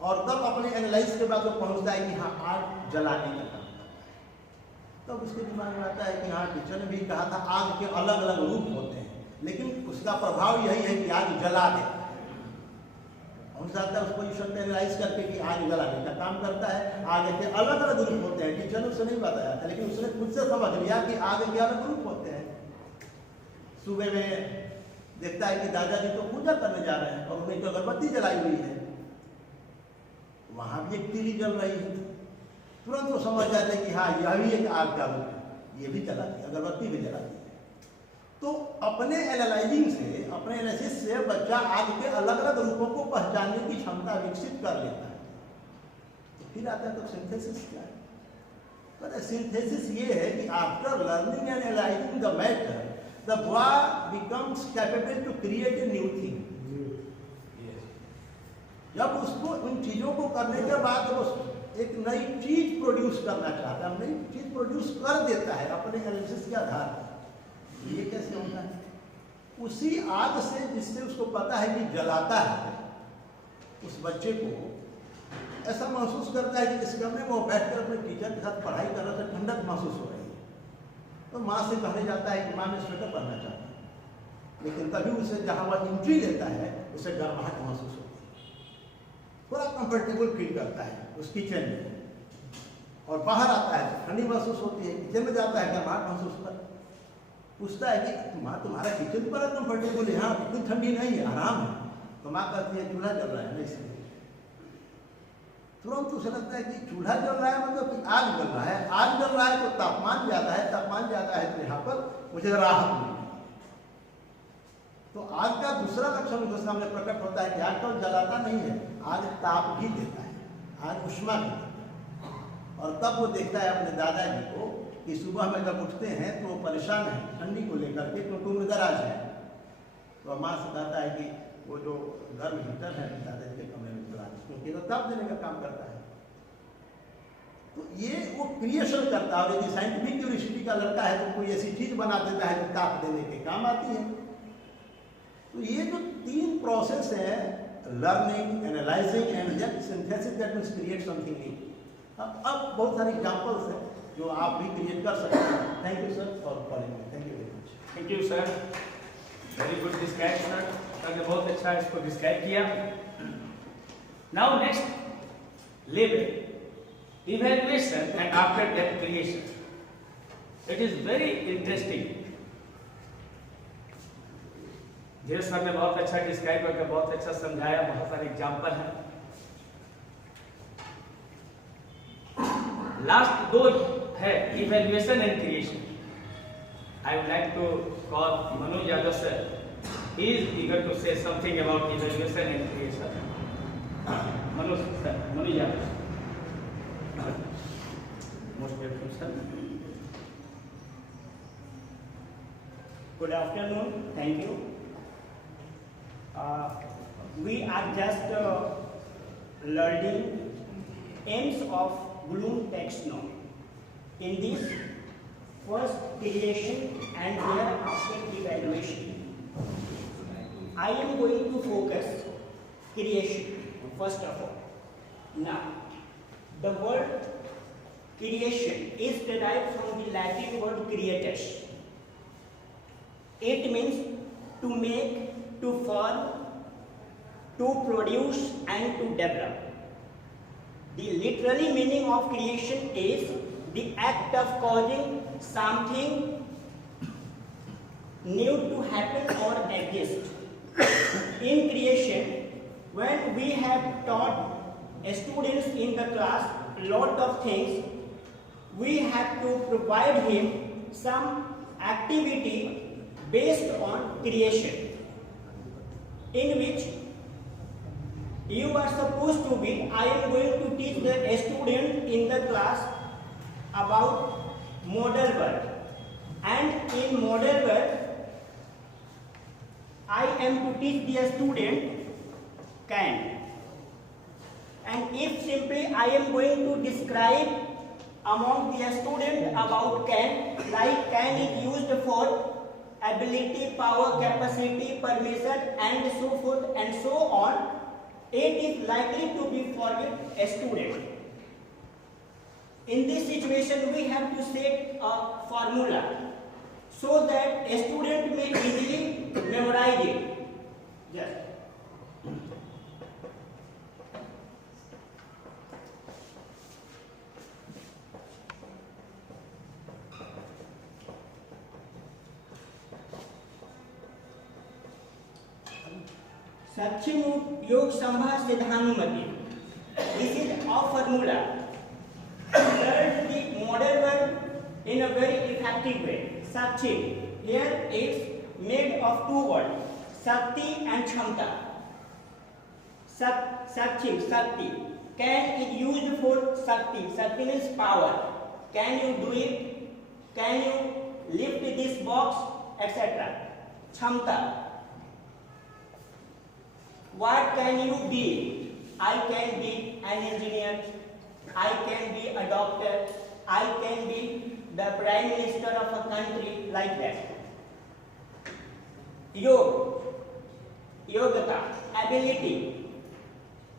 और तब अपने एनालाइज के बाद वो पहुँचता है कि हाँ, आग जलाने का काम. तब उसके दिमाग में आता है कि हाँ, टीचर ने भी कहा था आग के अलग अलग रूप होते हैं, लेकिन उसका प्रभाव यही है कि आग जला दे. हम चाहता है उस पोजिशन पे एनालाइज करके कि आग जलाने का काम करता है. आग के अलग अलग रूप होते हैं. टीचर ने उसे नहीं बताया था, लेकिन उसने खुद से समझ लिया कि आग के अलग रूप होते हैं. सुबह में देखता है कि दादाजी तो पूजा करने जा रहे हैं और उन्हें तो अगरबत्ती जलाई हुई है. वहां भी एक तीली जल रही है. तुरंत वो समझ जाते हैं कि हाँ, यह भी एक आग का रूप है, ये भी जलाती है, अगरबत्ती भी जलाती है. तो अपने एनालाइजिंग से, अपने एनालिसिस से बच्चा आग के अलग अलग रूपों को पहचानने की क्षमता विकसित कर लेता है. तो फिर आता है तो सिंथेसिस क्या है. तो सिंथेसिस ये है कि after learning and analysing the matter, the boy becomes capable to create a new thing. जब उसको उन चीजों को करने के बाद वो एक नई चीज प्रोड्यूस करना चाहता है, नई चीज प्रोड्यूस कर देता है अपने एनालिसिस के आधार पर. ये कैसे होता है? उसी आग से जिससे उसको पता है कि जलाता है, उस बच्चे को ऐसा महसूस करता है कि इस कमरे में वो बैठकर अपने टीचर के साथ पढ़ाई कर रहा है, ठंडक महसूस हो रही है. तो माँ से कहने जाता है कि माँ मैं स्वेटर पहनना चाहता हूँ. लेकिन तभी उसे जहाँ वह एंट्री लेता है, उसे गर्माहट महसूस होती है. थोड़ा कंफर्टेबल फील करता है उस किचन में, और बाहर आता है तो ठंडी महसूस होती है, किचन में जाता है गर्माहट महसूस होता है, पूछता है कि तुम्हारा किचन बड़ा कंफर्टेबल है, हाँ इतनी ठंडी नहीं है, आराम है। तो माँ कहती है चूल्हा जल रहा है ना इसलिए। तुरंत उसे लगता है कि चूल्हा जल रहा है मतलब कि आग जल रहा है, आग जल रहा है तो तापमान ज़्यादा है, तापमान ज़्यादा है तो यहाँ पर मुझे राहत मिली। तो आग का दूसरा लक्षण उसके सामने प्रकट होता है कि आग तो जलाता नहीं है, आग ताप भी देता है, आग उष्मा भी देता है। और तब वो देखता है अपने दादाजी को कि सुबह में जब उठते हैं तो वो परेशान है ठंडी को लेकर के, क्योंकि उम्रदराज है। तो माँ से कहता है कि वो जो गर्म हीटर है दादाजी के कमरे में चला दे, क्योंकि तो ताप देने का काम करता है। तो ये वो क्रिएशन करता है, और यदि साइंटिफिक क्यूरियोसिटी का लड़का है तो कोई ऐसी चीज बना देता है जो ताप देने के काम आती है। तो ये जो तीन प्रोसेस है, learning, analysing and then synthesis, that means create something new. अब बहुत सारे एग्जांपल्स हैं जो आप भी क्रिएट कर सकते हैं। Thank you sir for calling me, thank you very much. Thank you sir, very good describe sir, sir ने बहुत अच्छा इसको डिस्क्राइब किया। Now next level, evaluation and after that creation. It is very interesting. Dheeraj sir ने बहुत अच्छा describe करके बहुत अच्छा समझाया, बहुत सारे एग्जाम्पल हैं। लास्ट दो है evaluation and creation. I would like to call Manoj Yadav sir, he is eager to say something about evaluation and creation. Manoj sir, Manoj Yaदव, most welcome sir. Good afternoon, thank you. We are just learning aims of Bloom taxonomy. In this, first creation and thereafter evaluation. I am going to focus creation first of all. Now, the word creation is derived from the Latin word creatus. It means to make, to form, to produce and to develop. The literary meaning of creation is the act of causing something new to happen or exist. In creation, when we have taught students in the class a lot of things, we have to provide him some activity based on creation, in which you are supposed to be, I am going to teach the student in the class about model work, and in model work I am to teach the student can, and if simply I am going to describe among the student about can, like can is used for ability, power, capacity, permission and so forth and so on, it is likely to be forget a student. In this situation we have to set a formula so that a student may easily memorize it. Yes. Sakshim Yog Sambha Siddhanumati. This is a formula. Learn the model word in a very effective way. Sakshim. Here it's made of two words, Shakti and Kshamta. Sakshim, Shakti. Can is used for Shakti. Shakti means power. Can you do it? Can you lift this box? Etc. Kshamta. What can you be? I can be an engineer. I can be a doctor. I can be the prime minister of a country, like that. Yog, yogata, ability.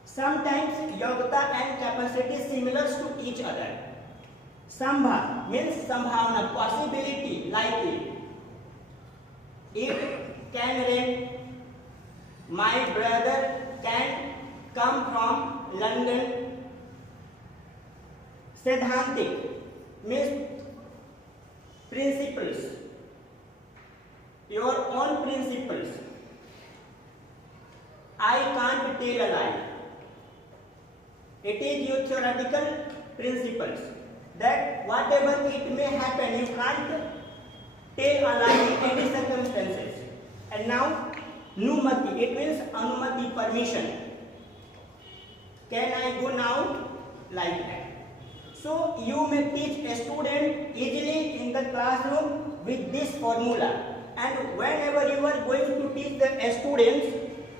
Sometimes yogata and capacity similar to each other. Sambha means sambhavana, possibility, likely. It can rain. My brother can come from London. Siddhantic means principles, your own principles. I can't tell a lie. It is your theoretical principles that whatever it may happen, you can't tell a lie in any circumstances. And now, numati, it means anumati, permission. Can I go now? Like that. So you may teach a student easily in the classroom with this formula. And whenever you are going to teach the students,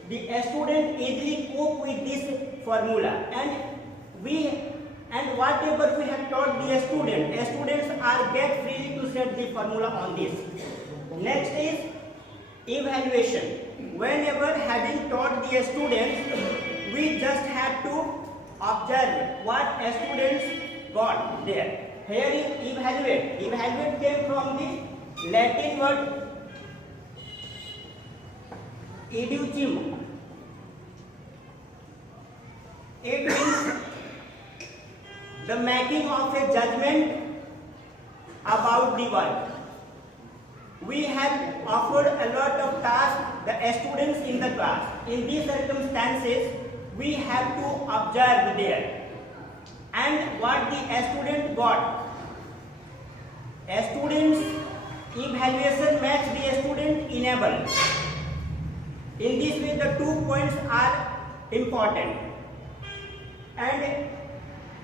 the student easily cope with this formula. And whatever we have taught the students are get freely to set the formula on this. Next is evaluation. Whenever having taught the students, we just have to observe what students got there. Here is evaluate. Evaluate came from the Latin word educim. It means the making of a judgment about the work. We have offered a lot of tasks the students in the class. In these circumstances, we have to observe there. And what the student got. A student's evaluation makes the student enable. In this way, the 2 points are important. And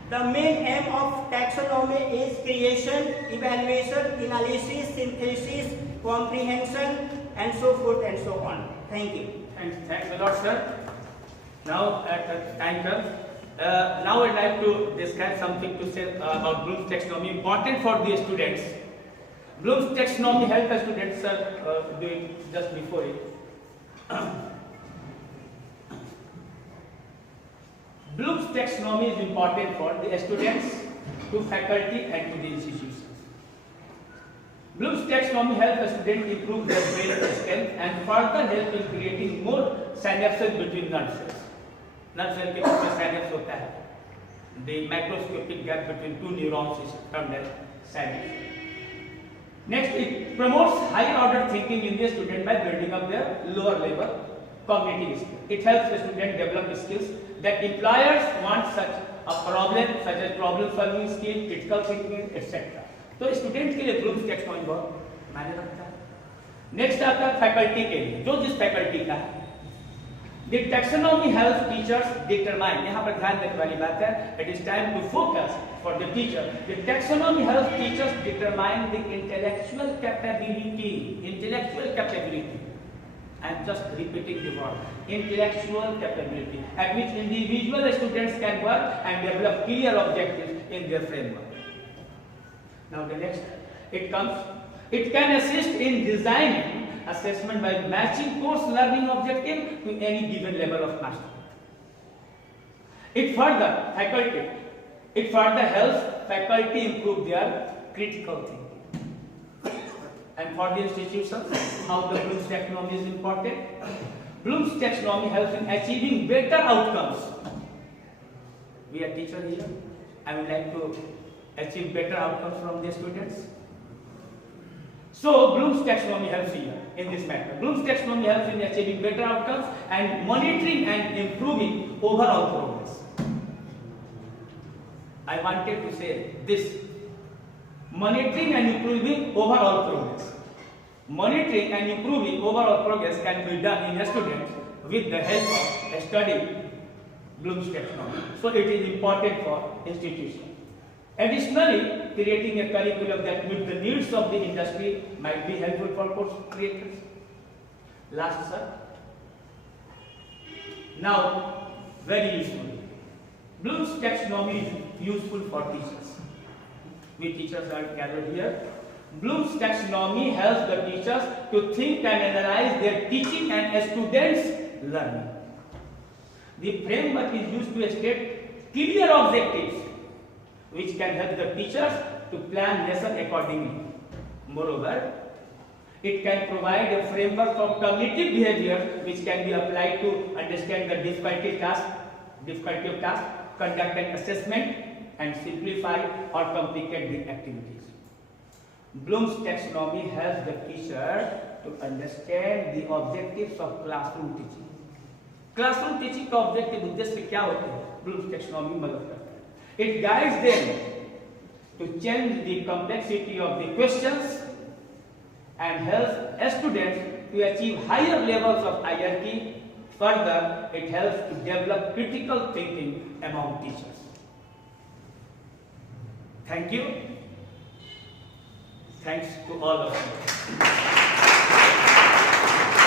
the main aim of taxonomy is creation, evaluation, analysis, synthesis, comprehension, and so forth and so on. Thank you. Thanks a lot, sir. Now, now I'd like to describe something to say about Bloom's taxonomy, important for the students. Bloom's taxonomy helps the students, sir, do it just before it. Bloom's taxonomy is important for the students, to faculty and to the institutions. Bloom's taxonomy helps the student improve their brain strength and further help in creating more synapses between nerve cells. Nerve cell के बीच में synapse होता है. The macroscopic gap between two neurons is termed as synapse. Next, it promotes higher order thinking in the student by building up their lower level cognitive skills. It helps the student develop skills that employers want, such a problem, such as problem solving skill, critical thinking, etc. तो student के लिए blooms taxonomy बहुत मायने रखता है. Next आता है faculty के लिए, जो जिस फैकल्टी का है. The taxonomy helps teachers determine, यहाँ पर ध्यान देने वाली बात है, it is time to focus for the teacher. The taxonomy helps teachers determine the intellectual capability. Intellectual capability. I am just repeating the word. Intellectual capability, at which individual students can work and develop clear objectives in their framework. Now the next, it can assist in designing assessment by matching course learning objective to any given level of mastery. It further helps faculty improve their critical thinking. And for the institutions, how the Bloom's taxonomy is important. Bloom's taxonomy helps in achieving better outcomes. We are teachers here. I would like to achieve better outcomes from the students. So Bloom's taxonomy helps here in this matter. Bloom's taxonomy helps in achieving better outcomes and monitoring and improving overall progress. I wanted to say this. Monitoring and improving overall progress. Monitoring and improving overall progress can be done in a student with the help of studying Bloom's taxonomy. So it is important for institutions. Additionally, creating a curriculum that meets the needs of the industry might be helpful for course creators. Last, sir. Now, very useful. Bloom's taxonomy is useful for teachers. We teachers are gathered here. Bloom's taxonomy helps the teachers to think and analyze their teaching and students' learning. The framework is used to state clear objectives, which can help the teachers to plan lesson accordingly. Moreover, it can provide a framework of cognitive behavior which can be applied to understand the difficulty of task, conduct an assessment, and simplify or complicate the activities. Bloom's taxonomy helps the teacher to understand the objectives of classroom teaching. Classroom teaching का objective उद्देश्य क्या होते हैं? Blooms taxonomy मदद करता है. It guides them to change the complexity of the questions and helps students to achieve higher levels of hierarchy. Further, it helps to develop critical thinking among teachers. Thank you. Thanks to all of you.